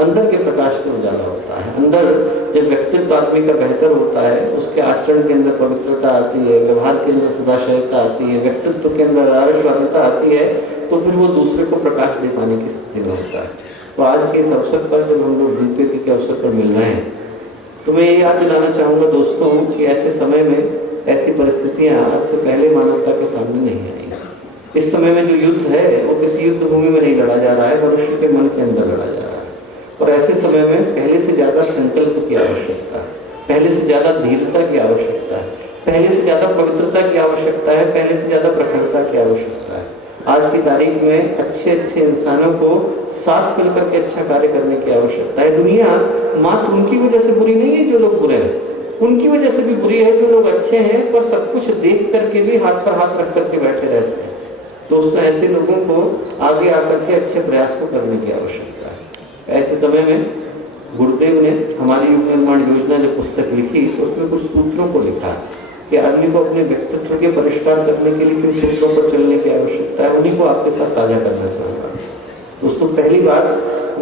अंदर के प्रकाश से उजाला होता है। अंदर जब व्यक्तित्व आदमी का बेहतर होता है, उसके आचरण के अंदर पवित्रता आती है, व्यवहार के अंदर सदाशयता आती है, व्यक्तित्व के अंदर आवेशवादिता आती है, तो फिर वो दूसरे को प्रकाश दे पाने की स्थिति में होता है। तो आज के इस अवसर पर जब हम लोग दिव्य के अवसर पर मिल रहे हैं, तो मैं ये याद दिलाना चाहूँगा दोस्तों कि ऐसे समय में ऐसी परिस्थितियाँ आज से पहले मानवता के सामने नहीं आई। इस समय में जो युद्ध है वो किसी युद्ध भूमि में नहीं लड़ा जा रहा है, मनुष्य के मन के अंदर लड़ा जा रहा है। और ऐसे समय में पहले से ज़्यादा संकल्प की आवश्यकता है, पहले से ज़्यादा धीरता की आवश्यकता है, पहले से ज़्यादा पवित्रता की आवश्यकता है, पहले से ज़्यादा प्रखरता की आवश्यकता है। आज की तारीख में अच्छे अच्छे इंसानों को साथ मिलकर के अच्छा कार्य करने की आवश्यकता है। दुनिया मात्र उनकी वजह से बुरी नहीं है जो लोग बुरे हैं, उनकी वजह से भी बुरी है जो लोग अच्छे हैं पर सब कुछ देख करके भी हाथ पर हाथ रख करके बैठे रहते हैं। दोस्तों, ऐसे लोगों को आगे आकर के अच्छे प्रयास को करने की आवश्यकता है। ऐसे समय में गुरुदेव ने हमारी युग निर्माण योजना जो पुस्तक लिखी, तो उसमें कुछ सूत्रों को लिखा कि आदमी को अपने व्यक्तित्व के परिष्कार करने के लिए किन सूत्रों पर चलने की आवश्यकता है, उन्हीं को आपके साथ साझा करना चाहूँगा। दोस्तों, पहली बात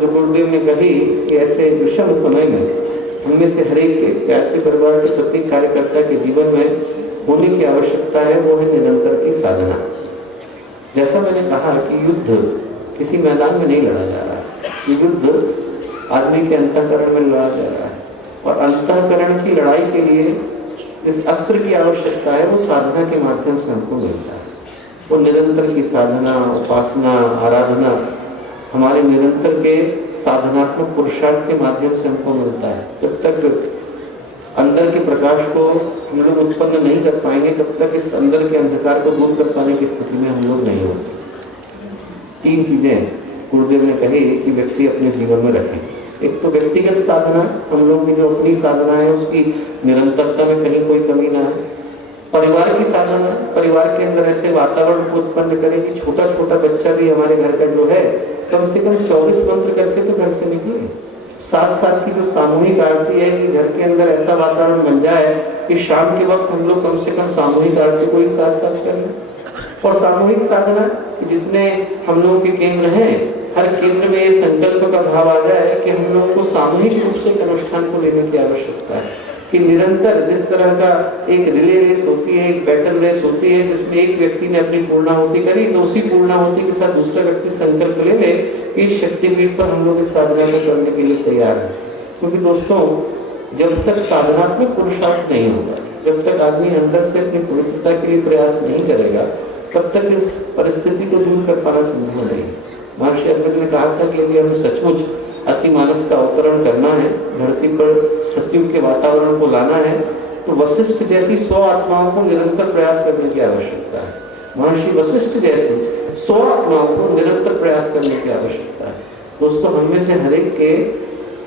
जो गुरुदेव ने कही कि ऐसे विषम समय में उनमें से हर एक व्यक्ति परिवार के प्रत्येक कार्यकर्ता के जीवन में होने की आवश्यकता है, वो है निरंतर की साधना। जैसा मैंने कहा कि युद्ध किसी मैदान में नहीं लड़ा जा रहा है, युद्ध आदमी के अंतःकरण में लड़ा जा रहा है। और अंतःकरण की लड़ाई के लिए जिस अस्त्र की आवश्यकता है वो साधना के माध्यम से हमको मिलता है। वो निरंतर की साधना, उपासना, आराधना हमारे निरंतर के साधनात्मक पुरुषार्थ के माध्यम से हमको मिलता है। जब तक अंदर के प्रकाश को हम लोग उत्पन्न नहीं कर पाएंगे, तब तक इस अंदर के अंधकार को दूर कर पाने की स्थिति में हम लोग नहीं होंगे। 3 चीजें गुरुदेव ने कही कि व्यक्ति अपने जीवन में रखें। एक तो व्यक्तिगत साधना, हम लोग की जो अपनी साधना है उसकी निरंतरता में कहीं कोई कमी ना है। परिवार की साधना, परिवार के अंदर ऐसे वातावरण को उत्पन्न करें कि छोटा छोटा बच्चा भी हमारे घर का जो है कम से कम 24 मंत्र करके तो घर से निकले। 7 की जो सामूहिक आरती है कि घर के अंदर ऐसा वातावरण बन जाए कि शाम के वक्त हम लोग कम से कम सामूहिक आरती को ही साथ साथ कर लें। और सामूहिक साधना कि जितने हम लोगों के केंद्र हैं, हर केंद्र में ये संकल्प का भाव आ जाए कि हम लोग को सामूहिक रूप से एक अनुष्ठान को लेने की आवश्यकता है। कि निरंतर जिस तरह का एक रिले रेस होती है, एक बैटल रेस होती है, जिसमें एक व्यक्ति ने अपनी पूर्णाहुति करी तो उसी पूर्णाहुति के साथ दूसरा व्यक्ति संकल्प ले ले कि इस शक्तिपीठ पर हम लोग इस साधना को करने के लिए तैयार हैं। क्योंकि दोस्तों, जब तक साधनात्मक पुरुषार्थ नहीं होगा, जब तक आदमी अंदर से अपनी पवित्रता के लिए प्रयास नहीं करेगा, तब तक इस परिस्थिति को दूर कर पाना संभव नहीं। महर्षि अद्वैत ने कहा था कि यदि हमें सचमुच अतिमानस का अवतरण करना है, धरती पर सतयुग के वातावरण को लाना है, तो वशिष्ठ जैसी 100 आत्माओं को निरंतर प्रयास करने की आवश्यकता है। महर्षि वशिष्ठ जैसी 100 आत्माओं को निरंतर प्रयास करने की आवश्यकता है। दोस्तों, हमें से हर एक के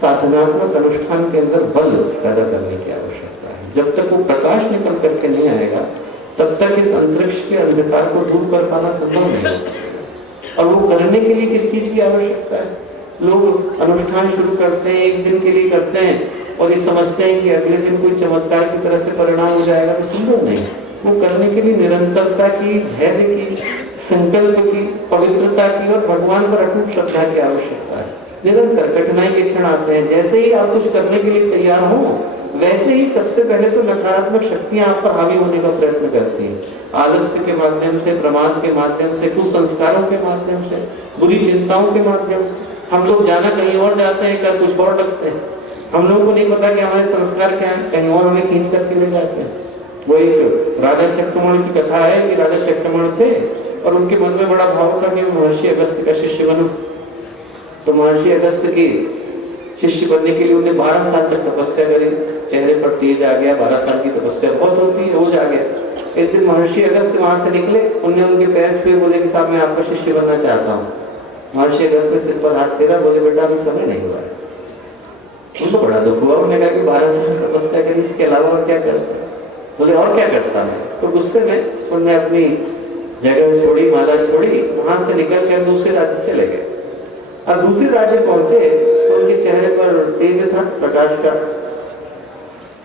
साधनात्मक अनुष्ठान के अंदर बल पैदा करने की आवश्यकता है। जब तक वो प्रकाश निकल करके नहीं आएगा, तब तक इस अंतरिक्ष के अंधकार को दूर कर पाना संभव नहीं हो सकता। और वो करने के लिए किस चीज की आवश्यकता है? लोग अनुष्ठान शुरू करते हैं, एक दिन के लिए करते हैं और ये समझते हैं कि अगले दिन कोई चमत्कार की तरह से परिणाम हो जाएगा, तो संभव नहीं। वो करने के लिए निरंतरता की, धैर्य की, संकल्प की, पवित्रता की और भगवान पर अटूट श्रद्धा की आवश्यकता है। निरंतर कठिनाई के क्षण आते हैं, जैसे ही आप कुछ करने के लिए तैयार हो, वैसे ही सबसे पहले तो नकारात्मक शक्तियां आप पर हावी होने का प्रयत्न करती हैं। आलस्य के माध्यम से, प्रमाद के माध्यम से, कुसंस्कारों के माध्यम से, बुरी चिंताओं के माध्यम से। हम लोग जाना कहीं और जाते हैं, कर कुछ और लगते हैं। हम लोगों को नहीं पता कि हमारे संस्कार क्या है, कहीं और हमें खींच करके ले जाते हैं। वो एक राजा चक्रमण की कथा है कि राजा चक्रमण थे और उनके मन में बड़ा भाव था कि वो महर्षि अगस्त्य का शिष्य बनूं। तो महर्षि अगस्त्य की शिष्य बनने के लिए उन्हें 12 साल तक तपस्या करी। चेहरे पर तेज आ गया, 12 साल की तपस्या बहुत होती है, रोज आ गया। एक दिन महर्षि अगस्त्य वहां से निकले, उन्हें उनके पैर छुए, बोले कि साहब मैं आपका शिष्य बनना चाहता हूँ। महर्षि अगस्त्य सिर पर हाथ फेरा, बोले बेटा अभी समय नहीं हुआ है। उनको बड़ा दुख हुआ, उन्होंने कहा कि 12 साल तपस्या करी, इसके अलावा और क्या करता है? बोले और क्या करता है? तो गुस्से में उन्होंने अपनी जगह छोड़ी, माला छोड़ी, वहां से निकल कर दूसरे राज्य चले गए। और दूसरे राज्य पहुंचे तो उनके चेहरे पर तेज था, प्रकाश का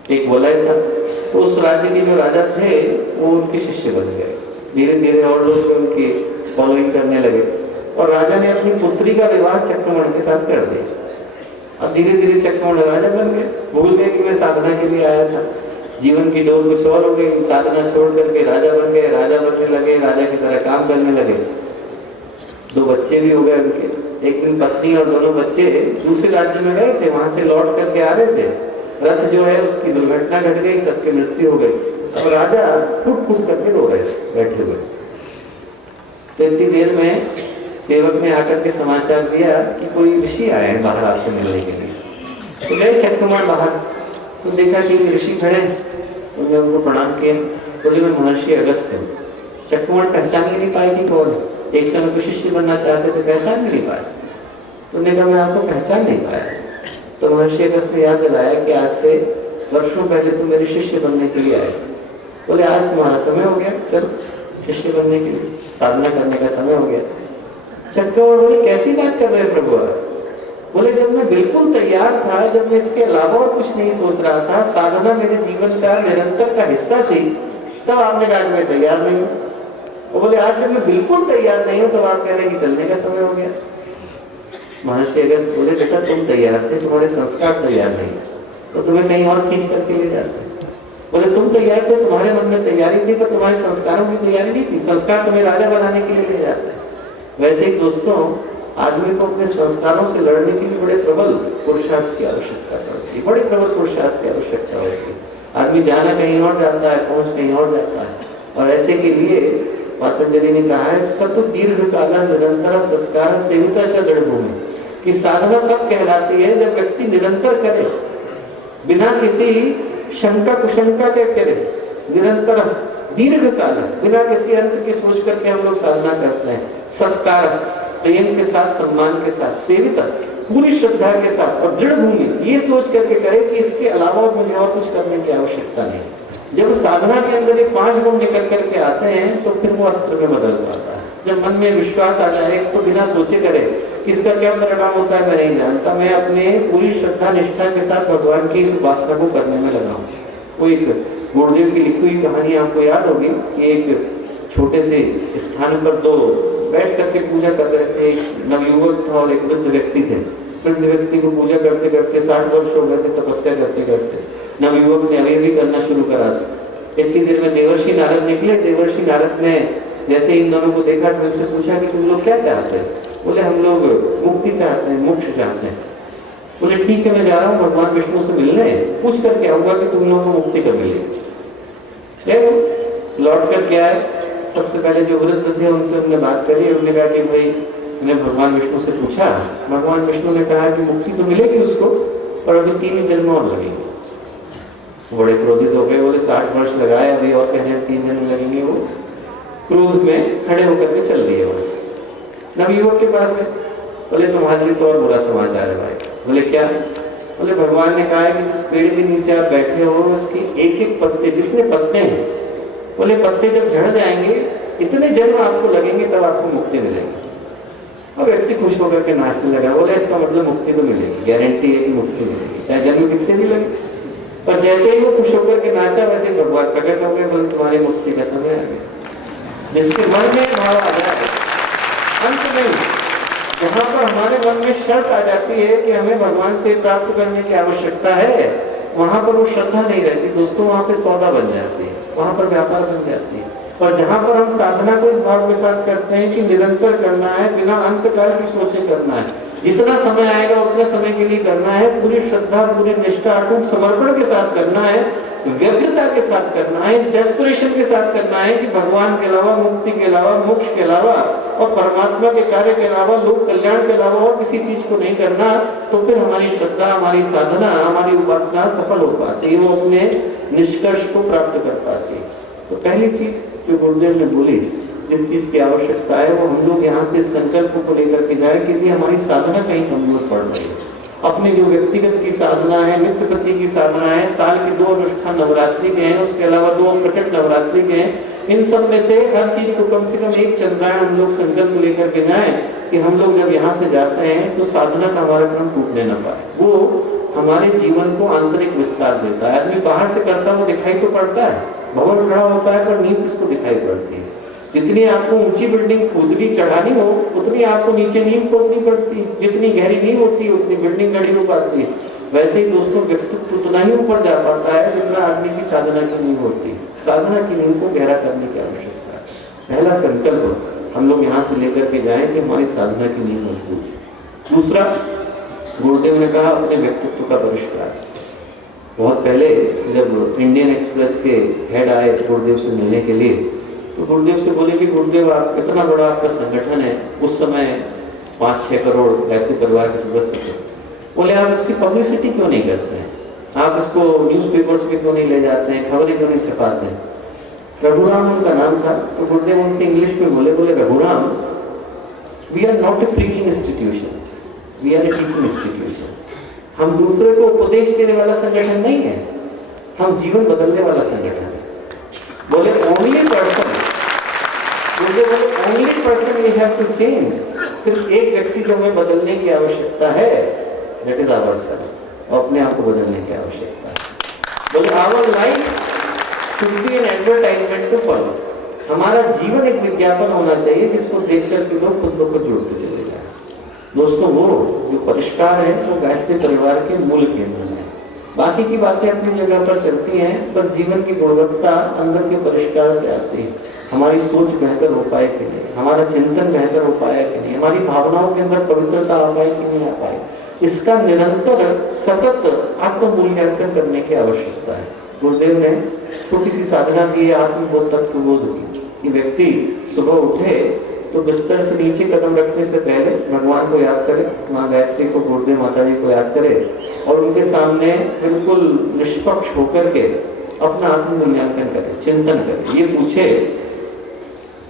एक वलय था। तो उस राज्य के जो राजा थे वो उनके शिष्य बन गए। धीरे धीरे और लोग उनकी फॉलोइंग करने लगे और राजा ने अपनी पुत्री का विवाह चक्रमण के साथ कर दिया। अब धीरे धीरे चक्रवर्ण राजा बन गए, भूल गए कि मैं साधना के लिए आया था, जीवन की डोर कुछ और हो गई, साधना छोड़ करके राजा बन गए, राजा बनने लगे, राजा की तरह काम करने लगे। 2 बच्चे भी हो गए उनके। एक दिन पत्नी और दोनों बच्चे दूसरे राज्य में गए थे, वहां से लौट करके आ रहे थे, रथ जो है उसकी दुर्घटना घट गई, सबकी मृत्यु हो गई। अब राजा फूट फूट करके रो रहे थे बैठे हुए। तो इतनी देर में सेवक ने आकर के समाचार दिया कि कोई ऋषि आए हैं बाहर आपसे मिलने के लिए। तो गए चक्रवर्ण बाहर, तो देखा कि ऋषि खड़े, उन्होंने उनको प्रणाम किए, बोले मैं महर्षि अगस्त हूँ। चक्रवर्ण पहचान ही नहीं पाए कि कौन, एक समय को शिष्य बनना चाहते थे, पहचान नहीं पाए। तो उन्होंने कहा मैं आपको पहचान नहीं पाया। तो महर्षि अगस्त ने याद दिलाया कि आज से वर्षों पहले तुम मेरे शिष्य बनने के लिए आए। बोले आज तुम्हारा समय हो गया, चलो शिष्य बनने के लिए, साधना करने का समय हो गया। चक्रवर्ण बोले कैसी बात कर रहे हैं प्रभु आप? बोले जब मैं बिल्कुल तैयार था, जब मैं इसके अलावा और कुछ नहीं सोच रहा था, साधना मेरे जीवन का निरंतर का हिस्सा थी, तब आपने कहा मैं तैयार नहीं हूँ। वो बोले आज जब मैं बिल्कुल तैयार नहीं हूँ, तब आप कह रहे हैं कि चलने का समय हो गया। महर्षि अगस्त बोले बेटा तुम तैयार थे, तुम्हारे संस्कार तैयार नहीं, तो तुम्हें कहीं और खींच करके ले जाते। बोले तुम तैयार थे, तुम्हारे मन में तैयारी थी, पर तुम्हारे संस्कारों की तैयारी नहीं थी, संस्कार तुम्हें राजा बनाने के लिए ले जाते। वैसे ही दोस्तों, आदमी को अपने संस्कारों से लड़ने के लिए बड़े प्रबल पुरुषार्थ की आवश्यकता पड़ती है, बड़े प्रबल पुरुषार्थ की आवश्यकता होती है। आदमी जाना कहीं और जाता है, पहुंच कहीं और जाता है, और ऐसे के लिए पतंजलि ने कहा है सतु दीर्घ काला निरंतर सत्कार सेविता च जड़भूमि, कि साधना तब कहलाती है जब व्यक्ति निरंतर करे, बिना किसी शंका कुशंका के करे, निरंतर दीर्घ काल, बिना किसी अंत की सोच करके हम लोग साधना करते हैं। सत्कार, प्रेम के साथ, सम्मान के साथ, सेविता, पूरी श्रद्धा के साथ, और दृढ़ भूमि, ये सोच करके करे कि इसके अलावा मुझे और कुछ करने की आवश्यकता नहीं। जब साधना के अंदर ये 5 गुण निकल करके आते हैं, तो फिर वो अस्त्र में बदल पाता है। जब मन में विश्वास आ जाए तो बिना सोचे करे इसका क्या परिणाम होता है मैं नहीं जानता, मैं अपने पूरी श्रद्धा निष्ठा के साथ भगवान की इस उपासना को करने में लगा हूँ। वो एक गुरुदेव की लिखी हुई कहानी आपको याद होगी कि एक छोटे से स्थान पर 2 बैठ करके पूजा कर रहे थे, एक नवयुवक था और एक वृद्ध व्यक्ति थे। वृद्ध व्यक्ति को पूजा करते करते 60 वर्ष हो गए थे, तपस्या करते करते। नवयुवक ने अभी भी करना शुरू करा था। इतनी देर में देवर्षि नारद निकले। देवर्षि नारद ने जैसे इन दोनों को देखा तो उनसे पूछा कि तुम लोग क्या चाहते हैं? बोले हम लोग मुक्ति चाहते हैं, मोक्ष चाहते हैं। बोले ठीक है, मैं जा रहा हूँ भगवान विष्णु से मिलने, पूछ करके आऊंगा कि तुम लोगों को मुक्ति कब मिलेगी। लौट कर क्या है, सबसे पहले जो वृद्ध थे उनसे उन्होंने बात करी। उन्होंने कहा कि भाई मैंने भगवान विष्णु से पूछा, भगवान विष्णु ने कहा कि मुक्ति तो मिलेगी उसको, पर अभी 3 जन्म और लगेंगे। बड़े क्रोधित हो गए, बोले 60 वर्ष लगाए, अभी और कह रहे हैं 3 जन्म लगेंगे। वो क्रोध में खड़े होकर के चल दिए। नवयुवक के पास में बोले तुम्हारे लिए तो और बुरा समाचार है भाई। बोले क्या? बोले भगवान ने कहा है कि जिस पेड़ के नीचे आप बैठे हो उसकी एक एक पत्ते, जितने पत्ते हैं, बोले पत्ते जब झड़ जाएंगे इतने जन्म आपको लगेंगे तब आपको मुक्ति मिलेगी। और व्यक्ति खुश होकर के नाचने लगा। बोले इसका मतलब मुक्ति तो मिलेगी, गारंटी है कि मुक्ति मिलेगी, चाहे जन्म कितने भी लगे। पर जैसे ही वो खुश होकर के नाचा, वैसे भगवान प्रकट हो गए। बोले तुम्हारी मुक्ति का समय आ गया। जिसके मन में भाव आ जाए, अंत नहीं, जहाँ पर हमारे मन में शर्त आ जाती है कि हमें भगवान से प्राप्त करने की आवश्यकता है, वहां पर वो श्रद्धा नहीं रहती दोस्तों, वहां पे सौदा बन जाती है, वहां पर व्यापार बन जाती है। और जहां पर हम साधना को इस भाव के साथ करते हैं कि निरंतर करना है, बिना अंत काल की सोचे करना है, जितना समय आएगा उतने समय के लिए करना है, पूरी श्रद्धा, पूरी निष्ठा, अटूट समर्पण के साथ करना है, व्यग्रता के साथ करना है, इस डेस्परेशन के साथ करना है कि भगवान के अलावा, मुक्ति के अलावा, मोक्ष के अलावा और परमात्मा के कार्य के अलावा, लोक कल्याण के अलावा और किसी चीज को नहीं करना। तो फिर हमारी श्रद्धा, हमारी साधना, हमारी उपासना सफल हो पाती है, वो अपने निष्कर्ष को प्राप्त कर पाती है। तो पहली चीज जो गुरुदेव ने बोली, जिस चीज की आवश्यकता है, वो हम लोग यहाँ से संकल्प को लेकर के जाए कि यदि हमारी साधना कहीं कमजोर पड़ रही है, अपने जो व्यक्तिगत की साधना है, नित्य प्रति की साधना है, साल के 2 अनुष्ठान नवरात्रि के हैं, उसके अलावा 2 प्रकट नवरात्रि के हैं, इन सब में से हर चीज को कम से कम 1 चंद्रायण हम लोग संकल्प लेकर के जाए कि हम लोग जब यहाँ से जाते हैं तो साधना का हमारा क्रम टूटने न पाए। वो हमारे जीवन को आंतरिक विस्तार देता है। आदमी बाहर से करता वो दिखाई तो पड़ता है, भवन खड़ा होता है पर नींव इसको दिखाई पड़ती है। जितनी आपको ऊंची बिल्डिंग कूदनी चढ़ानी हो उतनी आपको नीचे नींव खोदनी पड़ती है, जितनी गहरी नींव होती है उतनी बिल्डिंग खड़ी हो पाती है। वैसे ही दोस्तों व्यक्तित्व उतना ही ऊपर जा पाता है जितना आदमी की साधना की नींव होती है। साधना की नींव को गहरा करने की आवश्यकता है। पहला संकल्प हम लोग यहाँ से लेकर के जाएं कि हमारी साधना की नींव मजबूत है। दूसरा, गुरुदेव ने कहा अपने व्यक्तित्व का परिष्कार। बहुत पहले जब इंडियन एक्सप्रेस के हेड आए गुरुदेव से मिलने के लिए, तो गुरुदेव से बोले कि गुरुदेव आप इतना बड़ा आपका संगठन है, उस समय 5-6 करोड़ गायत्री परिवार के सदस्य थे, बोले आप इसकी पब्लिसिटी क्यों नहीं करते हैं, आप इसको न्यूज़पेपर्स में क्यों नहीं ले जाते हैं, खबरें क्यों नहीं छपाते हैं। रघुराम उनका नाम था। तो गुरुदेव उनसे इंग्लिश में बोले Raghuram, we are not a preaching institution, we are a teaching institution. हम दूसरे को उपदेश देने वाला संगठन नहीं है, हम जीवन बदलने वाला संगठन है। बोले only person, only person we have to change, सिर्फ एक व्यक्ति को हमें बदलने की आवश्यकता है, दैट इज आवरसेल्फ, और अपने आप को बदलने की आवश्यकता है। बोले our life should be an advertisement to follow, हमारा जीवन एक विज्ञापन होना चाहिए जिसको देखकर के लोग खुद ब खुद जुड़ते चले जाए। दोस्तों वो जो परिष्कार है वो गायत्री परिवार के मूल केंद्र है। बाकी की बातें अपनी जगह पर चलती हैं, पर जीवन की गुणवत्ता अंदर के परिष्कार से आती है। हमारी सोच बेहतर हो पाए कि नहीं, हमारा चिंतन बेहतर हो पाया कि नहीं, हमारी भावनाओं के अंदर पवित्रता आ पाए कि नहीं आ पाए, इसका निरंतर सतत आत्ममूल्यांकन करने की आवश्यकता है। गुरुदेव ने छोटी सी साधना दी है आत्मबोध तत्वबोध की, कि व्यक्ति सुबह उठे तो बिस्तर से नीचे कदम रखने से पहले भगवान को याद करे, माँ गायत्री को, गुरुदेव माता जी को याद करे, और उनके सामने बिल्कुल निष्पक्ष होकर के अपना आत्ममूल्यांकन करे, चिंतन करे। ये पूछे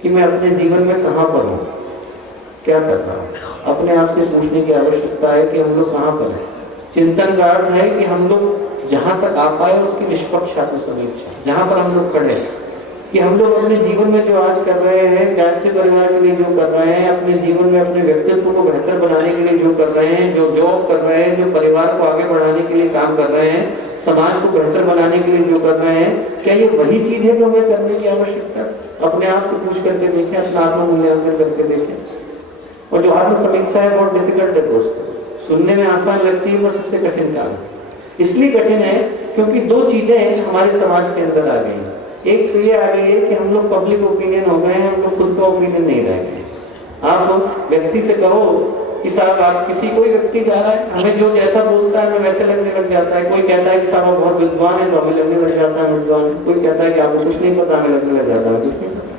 कि मैं अपने जीवन में कहाँ पर हूँ, क्या कर रहा हूँ। अपने आप से पूछने की आवश्यकता है कि हम लोग कहाँ पर हैं। चिंतन का अर्थ है कि हम लोग जहाँ तक आ पाए उसकी निष्पक्ष आत्मसमीक्षा, जहाँ पर हम लोग खड़े हैं, कि हम लोग अपने जीवन में जो आज कर रहे हैं, गायत्री परिवार के लिए जो कर रहे हैं, अपने जीवन में अपने व्यक्तित्व को बेहतर बनाने के लिए जो कर रहे हैं, जो जॉब कर रहे हैं, जो परिवार को आगे बढ़ाने के लिए काम कर रहे हैं, समाज को बेहतर बनाने के लिए जो कर रहे हैं, क्या ये वही चीज है जो हमें करने की आवश्यकता है। अपने आप से पूछ करके देखें, अपना आत्ममूल्यांकन करके देखें। और जो आत्मसमीक्षा है बहुत डिफिकल्ट है दोस्तों, सुनने में आसान लगती है पर सबसे कठिन काम है। इसलिए कठिन है क्योंकि दो चीजें हमारे समाज के अंदर आ गई हैं। एक तो ये आ गई है कि हम लोग पब्लिक ओपिनियन हो गए हैं, हम लोग खुद का ओपिनियन नहीं रह गए। आप व्यक्ति से कहो कि साहब आप किसी, कोई व्यक्ति जा रहा है, हमें जो जैसा बोलता है हमें वैसे लगने लग जाता है। कोई कहता है कि साहब आप बहुत विद्वान है तो हमें लगने लग जाता है विद्वान। कोई कहता है कि आपको कुछ नहीं पता, हमें लगने लग जाता है कुछ नहीं पता।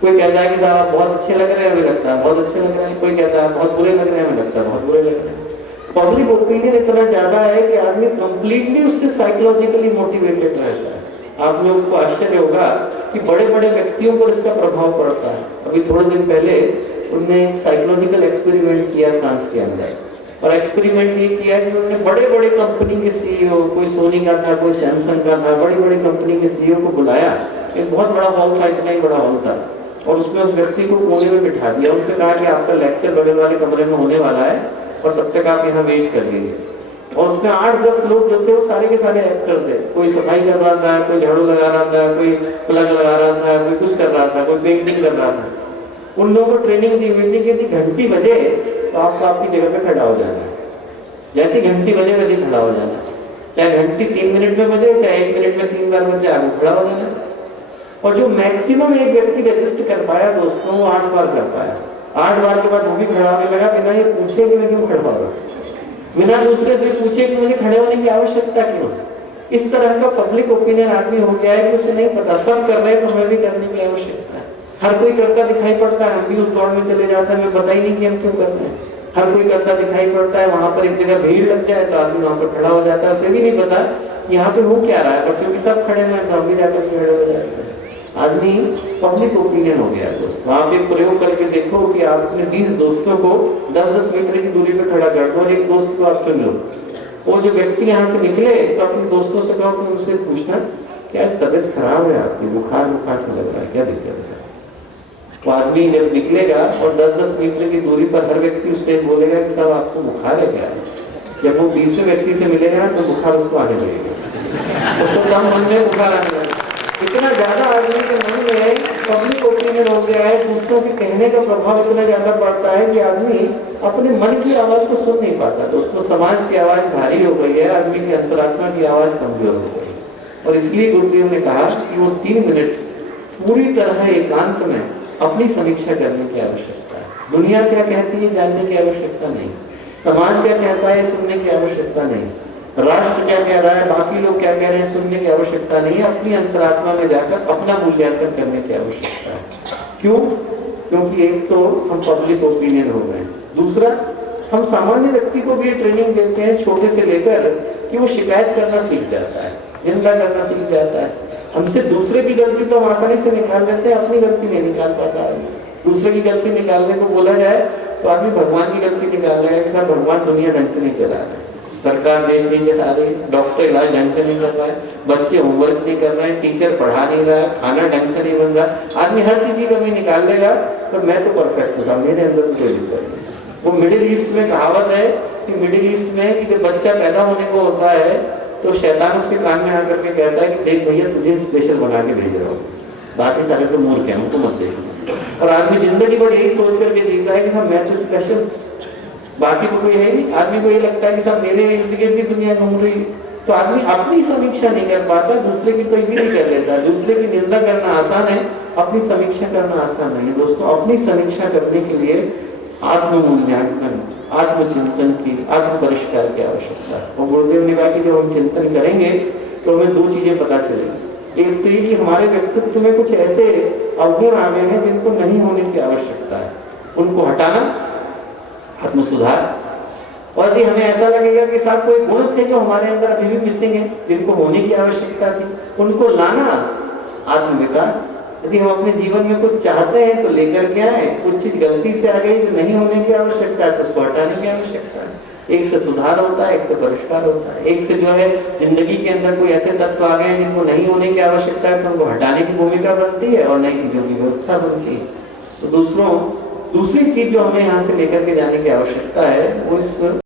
कोई कहता है कि साहब आप बहुत अच्छे लग रहे हैं, हमें लगता है बहुत अच्छे लग रहे हैं। कोई कहता है बहुत बुरे लग रहे हैं, हमें लगता है बहुत बुरे लग रहे हैं। पब्लिक ओपिनियन इतना ज्यादा है कि आदमी कंप्लीटली उससे साइकोलॉजिकली मोटिवेटेड रहता है। आप लोगों को आश्चर्य होगा कि बड़े बड़े व्यक्तियों पर इसका प्रभाव पड़ता है। अभी थोड़े दिन पहले उन्होंने एक साइकोलॉजिकल एक्सपेरिमेंट किया फ्रांस के अंदर, और एक्सपेरिमेंट ये किया कि उन्होंने बड़े बड़े कंपनी के सीईओ, कोई सोनी का था, कोई सैमसंग का था, बड़ी बड़ी कंपनी के सीईओ को बुलाया। एक बहुत बड़ा हॉल था, इतना ही बड़ा हॉल था, और उसमें उस व्यक्ति को कोने में बिठा दिया। उनसे कहा कि आपका लेक्चर बगल वाले कमरे में होने वाला है और तब तक आप यहाँ वेट कर लीजिए। और उसमें 8-10 लोग जो थे वो सारे के सारे एक्टर थे। कोई सफाई कर रहा था, कोई झाड़ू लगा रहा था, कोई प्लग लगा रहा था, कोई कुछ कर रहा था, कोई पेंटिंग कर रहा था। उन लोगों को ट्रेनिंग दी हुई थी कि यदि घंटी बजे तो आपको आपकी जगह पे खड़ा हो जाना है। जैसी घंटी बजे वैसे खड़ा हो जाना है, चाहे घंटी 3 मिनट में बजे, चाहे 1 मिनट में 3 बार बजे, आपको खड़ा हो जाना है। और जो मैक्सिमम एक व्यक्ति रजिस्ट कर पाया दोस्तों, वो 8 बार कर पाया। 8 बार के बाद वो भी खड़ा होने लगा, बिना ये पूछे कि मैं क्यों खड़ा हो रहा, बिना दूसरे से पूछे कि मुझे खड़े होने की आवश्यकता क्यों। इस तरह का पब्लिक ओपिनियन आदमी हो गया है कि उसे नहीं पता, सब कर रहे हैं तो हमें भी करने की आवश्यकता है। हर कोई करता दिखाई पड़ता है, हम भी उस दौड़ में चले जाते हैं, हमें पता ही नहीं कि हम क्यों कर रहे हैं। हर कोई करता दिखाई पड़ता है, वहां पर एक जगह भीड़ लग जाए तो आदमी वहां पर खड़ा हो जाता है, उसे भी नहीं पता यहाँ पे हो क्या रहा है, पर क्योंकि सब खड़े हैं तो हम भी जाकर खड़े हो जाते हैं। आदमी पब्लिक ओपिनियन हो गया दोस्तों। आप एक प्रयोग करके देखो कि आप अपने 20 दोस्तों को 10-10 मीटर की दूरी पे खड़ा कर दो और एक दोस्त को आप चुन लो। वो जो व्यक्ति यहाँ से निकले तो अपने दोस्तों से कहो कि उनसे पूछना क्या तबीयत खराब है आपकी, बुखार से लग रहा है, क्या दिक्कत है सर। तो आदमी जब निकलेगा और 10-10 मीटर की दूरी पर हर व्यक्ति उससे बोलेगा कि साहब आपको बुखार है क्या। जब वो 20वें व्यक्ति से मिलेगा तो बुखार उसको आने लगेगा, उसको कम मन में बुखार आने लगेगा। इतना ज्यादा आदमी के मन में पब्लिक ओपिनियन ओपिनियन हो गया है, दूसरों के कहने का प्रभाव इतना ज्यादा पड़ता है कि आदमी अपने मन की आवाज को सुन नहीं पाता। दोस्तों, समाज की आवाज भारी हो गई है, आदमी की अंतरात्मा की आवाज कमजोर हो गई, और इसलिए गुरुदेव ने कहा कि वो 3 मिनट पूरी तरह एकांत में अपनी समीक्षा करने की आवश्यकता है। दुनिया क्या कहती है जानने की आवश्यकता नहीं, समाज क्या कहता है सुनने की आवश्यकता नहीं, राष्ट्र क्या कह रहा है, बाकी लोग क्या कह रहे हैं सुनने की आवश्यकता नहीं है। अपनी अंतरात्मा में जाकर अपना मूल्यांकन करने की आवश्यकता है। क्यों? क्योंकि एक तो हम पब्लिक ओपिनियन हो गए, दूसरा हम सामान्य व्यक्ति को भी ट्रेनिंग देते हैं छोटे से लेकर कि वो शिकायत करना सीख जाता है, निंदा करना सीख जाता है। हमसे दूसरे की गलती तो हम आसानी से निकाल लेते हैं, अपनी गलती नहीं निकाल पाता है। दूसरे की गलती निकालने को बोला जाए तो आदमी भगवान की गलती निकाल रहा है कि साहब भगवान दुनिया ढंग से नहीं चला रहा है, सरकार देश नहीं चला रही, डॉक्टर इलाज ढंग से नहीं कर रहा है, बच्चे होमवर्क नहीं कर रहे हैं, टीचर पढ़ा नहीं रहा है, खाना ढंग से नहीं बन रहा। आदमी हर चीज की कमी निकाल लेगा तो मैं तो परफेक्ट होगा, मेरे अंदर तो कोई दिक्कत नहीं। वो मिडिल ईस्ट में कहावत है कि मिडिल ईस्ट में कि जब बच्चा पैदा होने को होता है तो शैतान उसके कान में आकर के कहता है कि देख भैया तुझे स्पेशल बना के भेज रहा हूँ, बाकी सारे तो मूर्ख हैं, उनको मत देख। और आदमी जिंदगी भर यही सोच करके जीता है कि साहब मैं तो स्पेशल, बाकी तो कोई है नहीं। आदमी को ये लगता है कि साहब मेरे इर्द गिर्द की दुनिया घूम रही। तो आदमी अपनी समीक्षा नहीं कर पाता, दूसरे की तो इजीली कर लेता है। दूसरे की निंदा करना आसान है, अपनी समीक्षा करना आसान नहीं है। दोस्तों, अपनी समीक्षा करने के लिए आत्ममूल्यांकन, आत्मचिंतन की, आत्म परिष्कार की आवश्यकता है। और गुरुदेव ने कहा कि जब हम चिंतन करेंगे तो हमें 2 चीजें पता चलेगी। एक तो ये कि हमारे व्यक्तित्व में कुछ ऐसे अवगुण आ गए हैं जिनको नहीं होने की आवश्यकता है, उनको हटाना, आत्म सुधार। और यदि हमें ऐसा लगेगा कि साहब कोई गुण थे जो हमारे अंदर अभी भी मिसिंग है, जिनको होने की आवश्यकता थी, उनको लाना, आत्मविकास। यदि हम अपने जीवन में कुछ चाहते हैं तो लेकर के आए, कुछ चीज गलती से आ गई जो नहीं होने की आवश्यकता है तो उसको हटाने की आवश्यकता है। एक से सुधार होता है, एक से परिष्कार होता है। एक से जो है जिंदगी के अंदर कोई ऐसे तत्व आ गए हैं जिनको नहीं होने की आवश्यकता है तो उनको हटाने की भूमिका बनती है और नई चीजों की व्यवस्था बनती है। तो दूसरी चीज जो हमें यहाँ से लेकर के जाने की आवश्यकता है वो इस